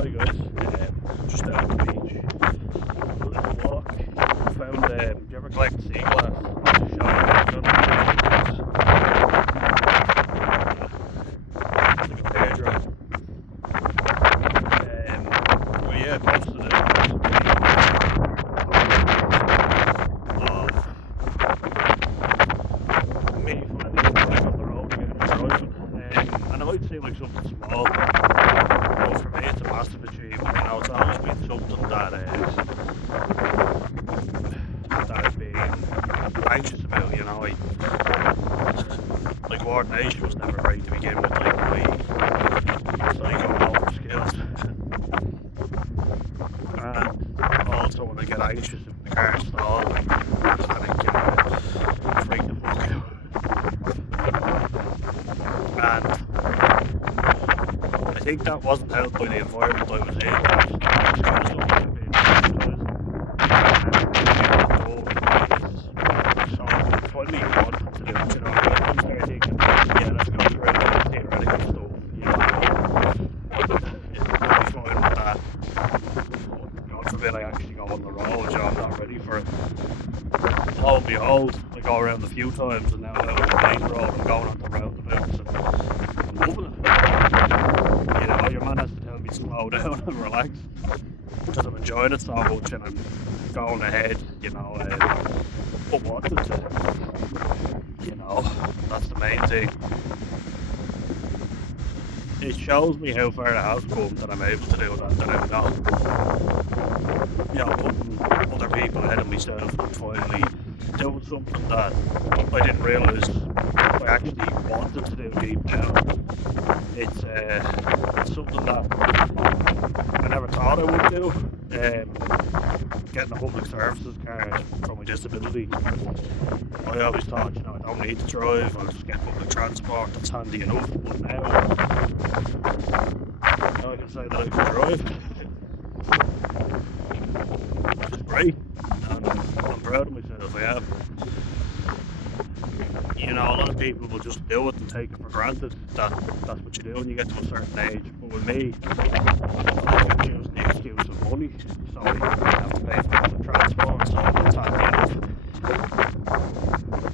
Hi guys, just out on the beach, a little walk, found, do you ever collect sea glass? It's like a bear drop. Well yeah, posted it. Of me finding back on the road again and driving. And it might seem like something small, but for me it's a massive achievement. You know, it's always been something that I've been anxious about, you know. Like coordination was never great to begin with, like my psychomotor skills. And also when I get anxious if the car stalls, I panic, you know, freak the fuck out. And I think that wasn't helped by the environment I was in. It's kind of something I've been so finally wanted to do it, you know. I'm there thinking, yeah, let's go through the theoretical stuff, you know. I'll be fine with that. God forbid I actually go on the road, you know, I'm not ready for it. Lo and behold, I go around a few times and now I'm out on the main road, I'm going on the roundabouts and I'm loving it. You know, your man has to tell me to slow down and relax because I'm enjoying it so much and I'm going ahead, you know, but wanted to, you know, that's the main thing. It shows me how far it has come that I'm able to do that I'm not, you know, putting other people ahead of myself and finally doing something that I didn't realise I actually wanted to do deep down. It's something that I never thought I would do. Getting a public services card for my disability. I always thought, you know, I don't need to drive, I'll just get public transport, that's handy enough. But now I can say that I can drive. Which is great. And I'm proud of myself, I am. You know, a lot of people will just do it and take it for granted that that's what you do when you get to a certain age. But with me, I can use the excuse of money, so I have to pay for public transport, so that's handy enough.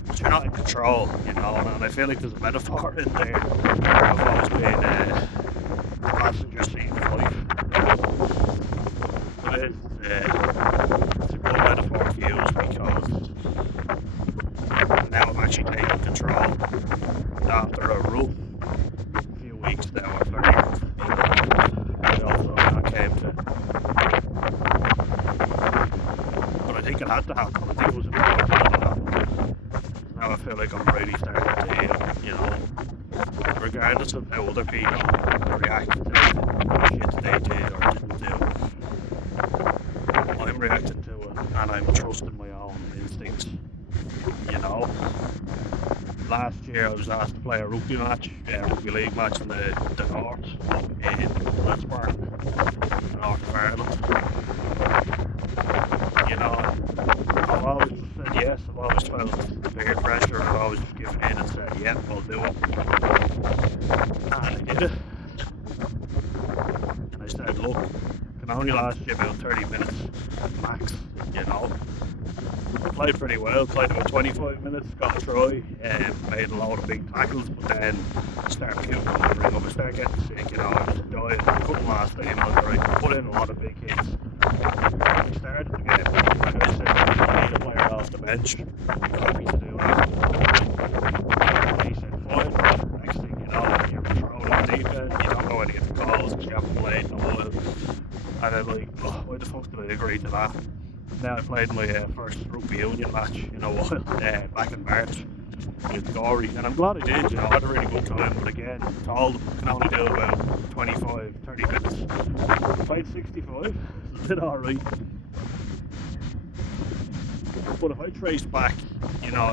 But you're not in control, you know, and I feel like there's a metaphor in there where I've always been the passenger seat of life. But it's a good metaphor to use because now I'm actually taking control after a rough few weeks now. I'm very rough. I also that came to, but I think it had to happen. I think it was important that it happened. Now I feel like I'm really starting to heal, you know, regardless of how other people react to the shit they did or didn't do. I'm reacting to it and I'm trusting my own instincts. You know, last year I was asked to play a rugby match, rugby league match in the north in Lisburn, the north of Ireland. You know, I've always said yes, I've always felt the peer pressure, I've always just given in and said, yeah, I'll do it. And I did it. And I said, look, it can only last you about 30 minutes max, you know. Played pretty well, played about 25 minutes, got a try, made a load of big tackles, but then started puking on the ring up, I started getting sick, you know, I was dying, I couldn't last game, I put in a lot of big hits. I started the game, like I said, I need a player off the bench, you're happy to do that. He said, fine, next thing you know, you're controlling the deep end, you don't know when to get the calls, because you haven't played in a while. And then like, oh, why the fuck did I agree to that? Now I played my first rugby union match in a while, back in March with Gory, and I'm glad I did, you know, I had a really good time, but again, told I can only do about 25, 30 minutes. I played 65, so did alright. But if I trace back, you know,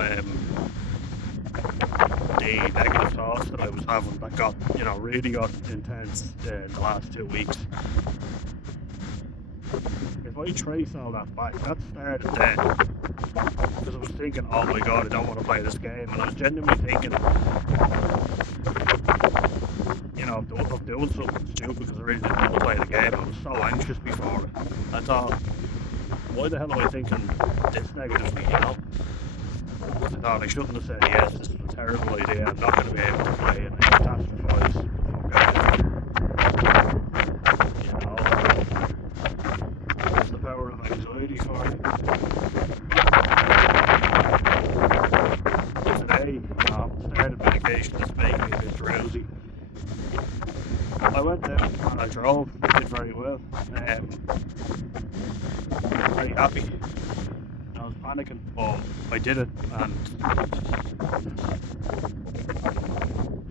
the negative thoughts that I was having that got, you know, really got intense in the last 2 weeks. If I trace all that back, that started then. Because I was thinking, oh my god, I don't want to play this game. And I was genuinely thinking, you know, of doing something stupid because I really didn't want to play the game. I was so anxious before it. I thought, why the hell am I thinking this negatively, you know? I thought I shouldn't have said yes, this is a terrible idea, I'm not going to be able to play it, and I catastrophised the fuck out of it. You know? That's the power of anxiety for you. Today, I started medication that's making me a bit drowsy. I went out and I drove, did very well. Very happy. I was panicking, but I did it, and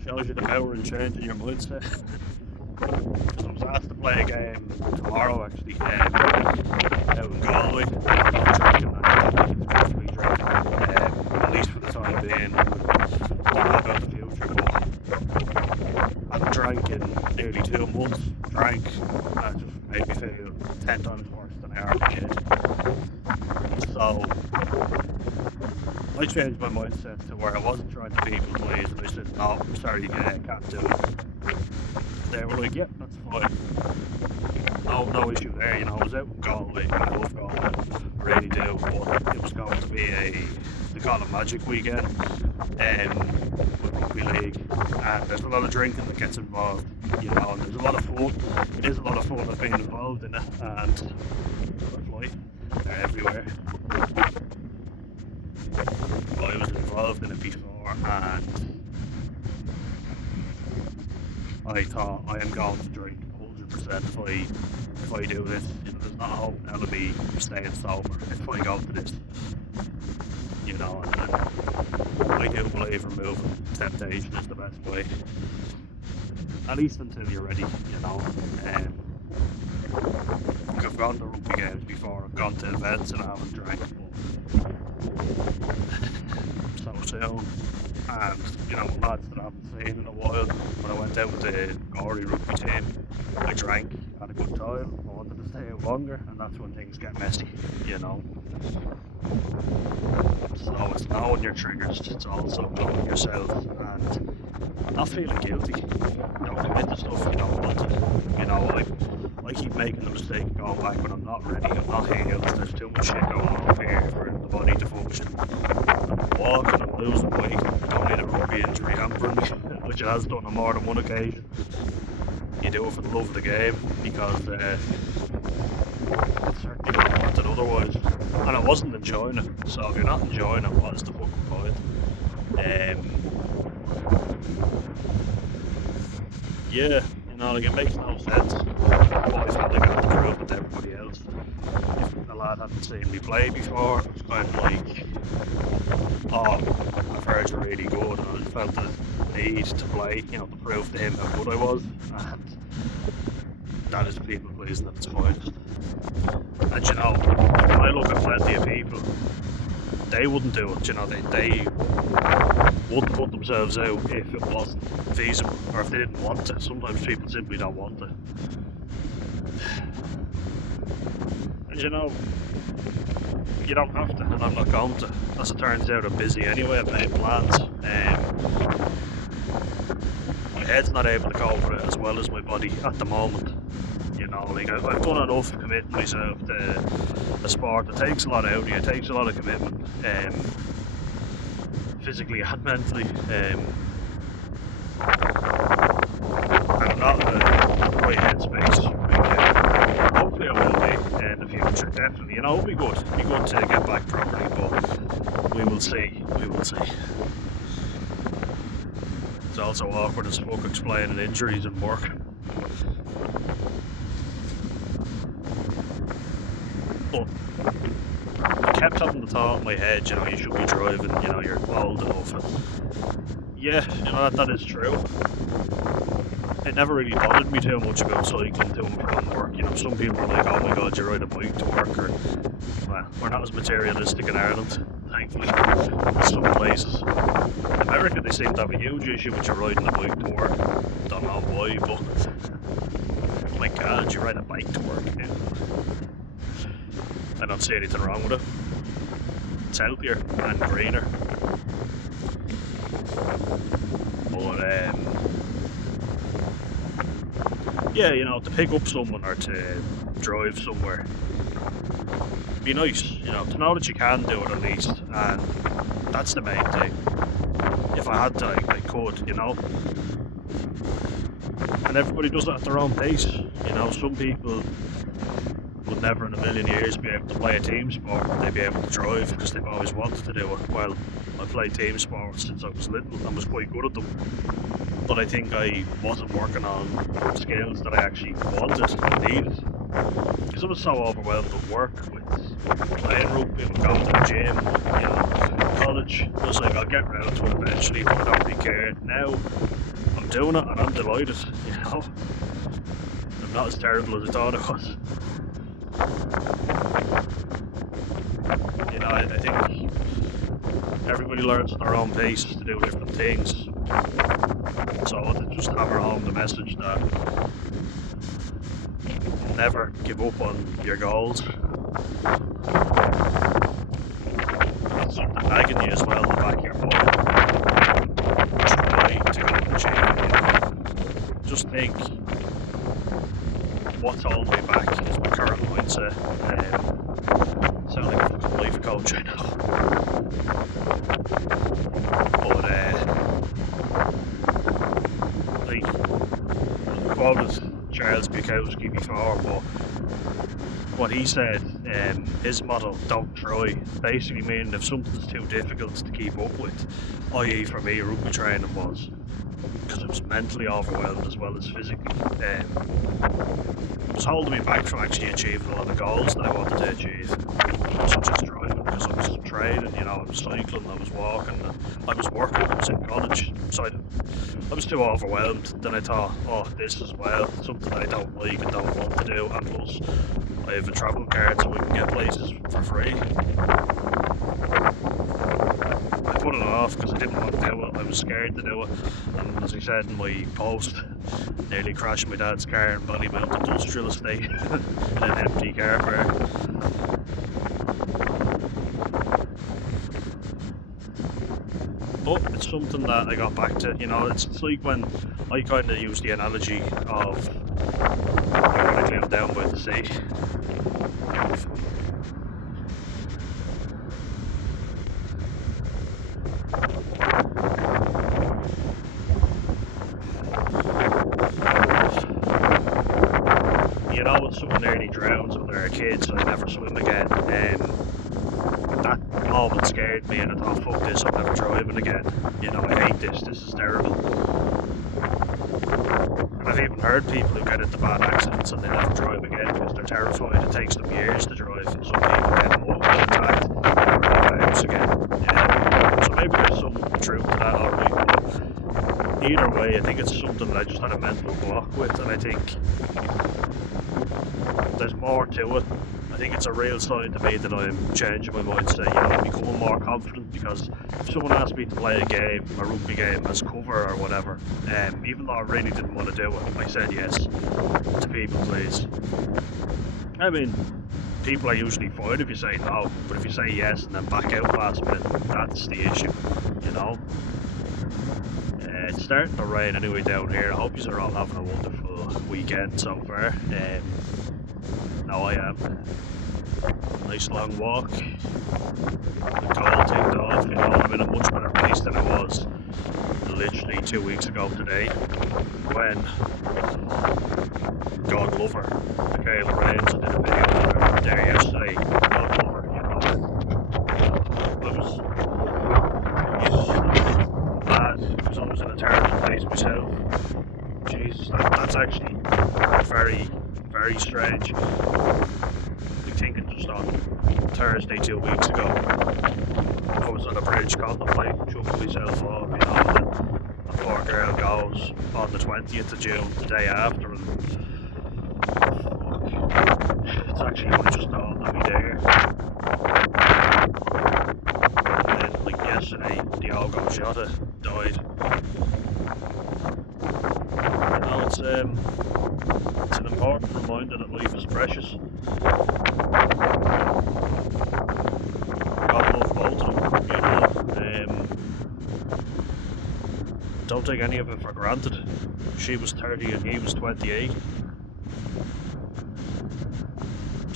shows you the power in changing your mindset. Because I was asked to play a game tomorrow, actually, out in Galway. I'm not drinking, I don't think it's good for me drinking, at least for the time being. Don't know about the future, but I haven't drank in nearly 2 months. Drank, that just made me feel 10 times worse than I already did. So, I changed my mindset to where I wasn't trying to people please, and I said, no, I'm sorry, can't do it. They were like, yeah, that's fine. No issue there, you know, I was out in Galway, I love Galway, I really do, but it was going to be they call it Magic Weekend, with Rugby League, and there's a lot of drinking that gets involved, you know, and there's a lot of fun. It is a lot of fun of being involved in it, and they're everywhere. But I was involved in it before, and I thought I am going to drink 100% if I do this. You know, there's not a hope now to be staying sober if I go to this. You know, and I do believe removing temptation is the best way. At least until you're ready, you know. I've gone to rugby games before, I've gone to events and I haven't drank, but so soon. And, you know, lads that I haven't seen in a while, when I went out with the Galway rugby team, I drank, had a good time, I wanted to stay out longer, and that's when things get messy, you know. So it's knowing your triggers, it's also knowing yourself, and not feeling guilty. Don't commit to stuff you don't want to. You know, I keep making the mistake of going back when I'm not ready, I'm not healed, there's too much shit going on here for the body to function. I'm walking, I'm losing weight, I don't need a rugby injury hampering me, which it has done on more than one occasion. You do it for the love of the game, because it's certainly not worth it otherwise. And I wasn't enjoying it, so if you're not enjoying it, what's the fucking point? Yeah, you know, like, it makes no sense. But I felt like I had to prove it to everybody else. If the lad hadn't seen me play before, it was kind of like, oh, I've heard you're really good, and I just felt the need to play, you know, to prove to him how good I was, and that is people pleasing at this point. And you know, when I look at plenty of people, they wouldn't do it, you know, they wouldn't put themselves out if it wasn't feasible, or if they didn't want to. Sometimes people simply don't want to. And you know, you don't have to, and I'm not going to. As it turns out, I'm busy anyway, I've made plans. My head's not able to cope with it as well as my body at the moment. You know, like, I've done enough committing myself to a sport that takes a lot out of you, it takes a lot of commitment, physically and mentally. And I'm not in the right headspace right now. Hopefully I will be in the future, definitely. You know, it'll be good. It'll be good to get back properly, but we will see. We will see. It's also awkward as fuck explaining injuries and work. But I kept having the thought in my head, you know, you should be driving, you know, you're old enough. And yeah, you know, that is true. It never really bothered me too much about cycling to and from work. You know, some people are like, oh my god, you ride a bike to work, or, well, we're not as materialistic in Ireland, thankfully, in some places. In America, they seem to have a huge issue with you riding a bike to work. Don't know why, but, oh my god, you ride a bike to work. Yeah. I don't see anything wrong with it. It's healthier and greener. But yeah, you know, to pick up someone or to drive somewhere, be nice, you know, to know that you can do it at least, and that's the main thing. If I had to, I could, you know. And everybody does it at their own pace, you know. Some people would never in a million years be able to play a team sport. They'd be able to drive because they've always wanted to do it. Well, I played team sports since I was little and was quite good at them. But I think I wasn't working on skills that I actually wanted and needed. Because I was so overwhelmed with work, with playing rugby, with going to the gym, you know, college. I was like, I'll get round to it eventually, but I don't really care. Now, I'm doing it and I'm delighted, you know. I'm not as terrible as I thought I was. You know, I think everybody learns at their own pace to do different things. So I want to just hammer home the message that never give up on your goals. It's something nagging you as well in the back of your mind. Try to go and achieve, you know. Just think, what's holding me back is my current mindset. Sound like a fucking life coach, I know. But like, I quoted Charles Bukowski before, but what he said, his motto, don't try, basically meaning if something's too difficult to keep up with, i.e. for me rugby training was, because I was mentally overwhelmed as well as physically, it was holding me back from actually achieving a lot of goals that I wanted to achieve, such as driving, because I was training, you know, I was cycling, I was walking, I was working, I was in college, so I was too overwhelmed. Then I thought, oh, this as well, something I don't like and don't want to do, and plus I have a travel card so we can get places for free. I put it off because I didn't want to do it, I was scared to do it, and as I said in my post, nearly crashed my dad's car in Ballymount Industrial Estate in an empty car park. But it's something that I got back to, you know, it's like when I kind of use the analogy of ironically I'm down by the sea. You know, when someone nearly drowns when they're a kid, so they never swim again, that moment scared me, and I thought, fuck this, I'm never driving again. You know, I hate this is terrible. And I've even heard people who get into bad accidents and they never drive again because they're terrified. It takes them years to drive. Some people get mugged and attacked and never leave the house again. Yeah. So maybe there's some truth to that, alright. But either way, I think it's something that I just had a mental block with, and I think there's more to it. I think it's a real sign to me that I'm changing my mindset, you know, I'm becoming more confident, because if someone asked me to play a game, a rugby game, as cover or whatever, even though I really didn't want to do it, I said yes to people please. I mean, people are usually fine if you say no, but if you say yes and then back out last minute, that's the issue, you know. It's starting to rain anyway down here. I hope you are all having a wonderful weekend so far. Now I am. Nice long walk. The cold ticked off, you know, I'm in a much better place than I was literally 2 weeks ago today, when God love her, Michaela Rains, did a video on her there yesterday. God love her, you know. I was mad because I was in a terrible place myself. Jesus, that's actually very, very strange. Thinking just on Thursday 2 weeks ago, I was on a bridge contemplating chucking myself off, you know, and the poor girl goes on the 20th of June, the day after, and fuck, it's actually only just dawned on me there. And then, like yesterday, Diogo Jota died. You know, it's an important reminder that life is precious. God love both of them, you know. Don't take any of it for granted. She was 30 and he was 28.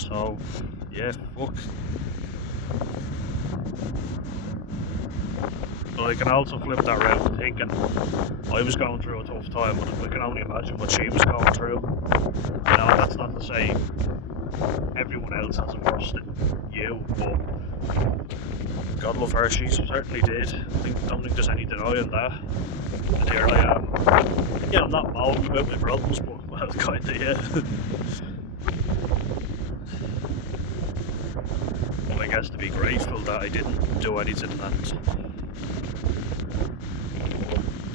So yeah, fuck. But I can also flip that round thinking I was going through a tough time, but I can only imagine what she was going through. You know, that's not to say everyone else has it worse than you, but God love her, she certainly did. Don't think there's any denying that. And here I am. Yeah, I'm not moaning about my problems, but well, kinda, yeah. Well, I guess to be grateful that I didn't do anything, and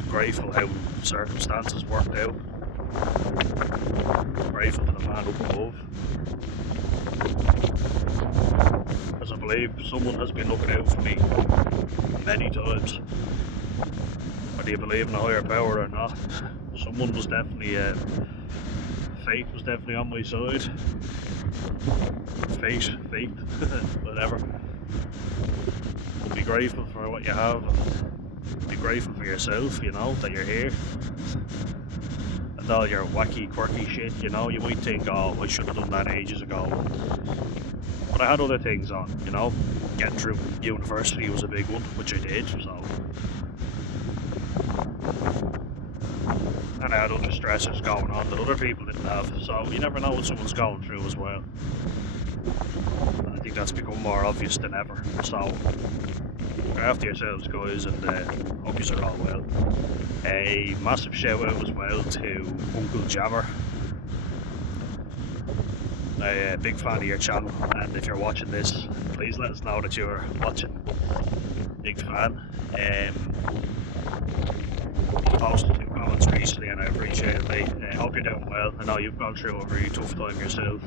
grateful how circumstances worked out. Grateful to the man up above. Because I believe someone has been looking out for me many times. Whether you believe in a higher power or not, someone was definitely, fate was definitely on my side. Fate, whatever. But be grateful for what you have. Be grateful for yourself, you know, that you're here. And all your wacky, quirky shit, you know, you might think, oh, I should have done that ages ago. But I had other things on, you know. Getting through university was a big one, which I did, so. And I had other stresses going on that other people didn't have, so you never know what someone's going through as well. And I think that's become more obvious than ever, so. Look after yourselves, guys, and hope you are all well. A massive shout out as well to Uncle Jammer. A big fan of your channel, and if you're watching this, please let us know that you're watching. Big fan. You posted 2 comments recently, and I appreciate it, mate. I hope you're doing well. I know you've gone through a really tough time yourself.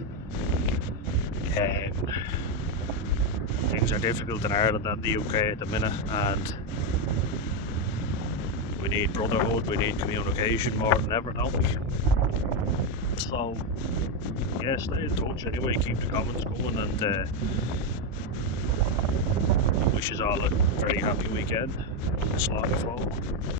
Things are difficult in Ireland and the UK at the minute, and we need brotherhood, we need communication more than ever, don't we? So, yeah, stay in touch anyway, keep the comments going, and wish us all a very happy weekend. Slán go fóill.